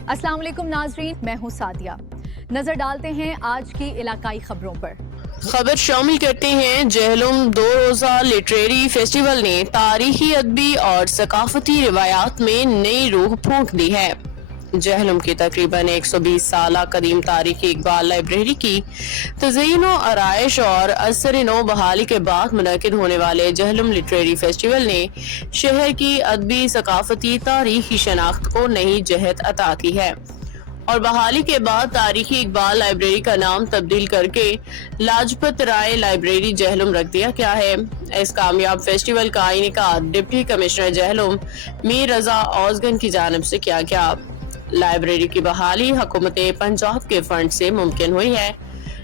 السلام علیکم ناظرین، میں ہوں سعدیہ۔ نظر ڈالتے ہیں آج کی علاقائی خبروں پر۔ خبر شامل کرتے ہیں جہلم 2 روزہ لٹریری فیسٹیول نے تاریخی، ادبی اور ثقافتی روایات میں نئی روح پھونک دی ہے۔ جہلم کی تقریباً 120 سالہ قدیم تاریخی اقبال لائبریری کی تزئین و آرائش اور اثر نو بحالی کے بعد منعقد ہونے والے جہلم لٹریری فیسٹیول نے شہر کی ادبی، ثقافتی، تاریخی شناخت کو نئی جہت عطا کی ہے اور بحالی کے بعد تاریخی اقبال لائبریری کا نام تبدیل کر کے لاجپت رائے لائبریری جہلم رکھ دیا گیا ہے۔ اس کامیاب فیسٹیول کا انعقاد ڈپٹی کمشنر جہلم میر رضا اوزگن کی جانب سے کیا گیا۔ لائبریری کی بحالی حکومت پنجاب کے فنڈ سے ممکن ہوئی ہے۔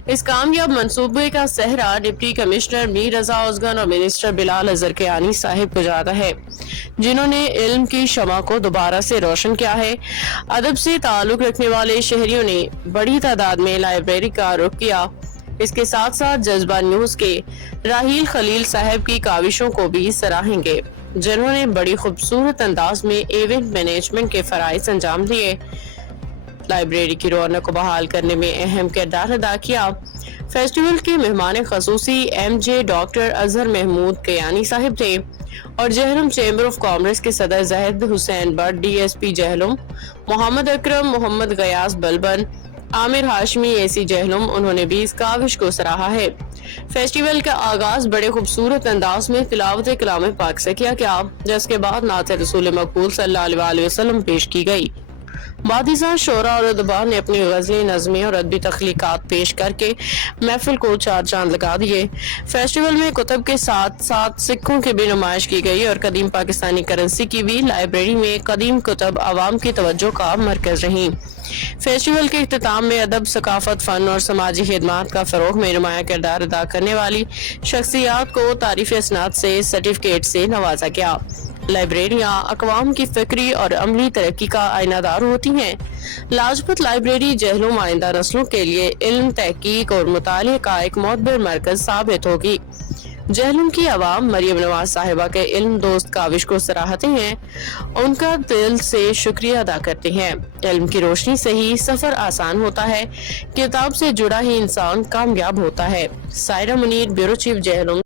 اس کامیاب منصوبے کا سہرا ڈپٹی کمشنر میر رضا اوزگن اور منسٹر بلال اظہر کیانی صاحب کو جاتا ہے، جنہوں نے علم کی شمع کو دوبارہ سے روشن کیا ہے۔ ادب سے تعلق رکھنے والے شہریوں نے بڑی تعداد میں لائبریری کا رخ کیا۔ اس کے ساتھ ساتھ جذبہ نیوز کے راحیل خلیل صاحب کی کاوشوں کو بھی سراہیں گے، جنہوں نے بڑی خوبصورت انداز میں ایونٹ مینجمنٹ کے فرائض انجام دیے، لائبریری کی رونق کو بحال کرنے میں اہم کردار ادا کیا۔ فیسٹیول کے مہمان خصوصی M J doctor Azhar Mahmood Kiani صاحب تھے اور جہلم چیمبر آف کامرس کے صدر Zahid Hussain Butt, D S P Jhelum Muhammad Akram, Muhammad Ghiyas Balban, Aamir Hashmi, اے سی جہلم، انہوں نے بھی اس کاوش کو سراہا ہے۔ فیسٹیول کا آغاز بڑے خوبصورت انداز میں تلاوت کلام پاک سے کیا گیا، جس کے بعد نعت رسول مقبول صلی اللہ علیہ وسلم پیش کی گئی۔ بادشاہ شعراء اور ادباء نے اپنی غزلیں، نظمیں اور ادبی تخلیقات پیش کر کے محفل کو چار چاند لگا دیے۔ فیسٹیول میں کتب کے ساتھ ساتھ سکوں کی بھی نمائش کی گئی اور قدیم پاکستانی کرنسی کی بھی۔ لائبریری میں قدیم کتب عوام کی توجہ کا مرکز رہیں۔ فیسٹیول کے اختتام میں ادب، ثقافت، فن اور سماجی خدمات کا فروغ میں نمایاں کردار ادا کرنے والی شخصیات کو تعریفی اسناد سے، سرٹیفکیٹ سے نوازا گیا۔ لائبریریاں اقوام کی فکری اور عملی ترقی کا آئینہ دار ہوتی ہیں۔ لاجپت لائبریری جہلم آئندہ نسلوں کے لیے علم، تحقیق اور مطالعے کا ایک معتبر مرکز ثابت ہوگی۔ جہلم کی عوام مریم نواز صاحبہ کے علم دوست کاوش کو سراہتے ہیں، ان کا دل سے شکریہ ادا کرتے ہیں۔ علم کی روشنی سے ہی سفر آسان ہوتا ہے، کتاب سے جڑا ہی انسان کامیاب ہوتا ہے۔ Saira Munir, bureau chief, Jhelum.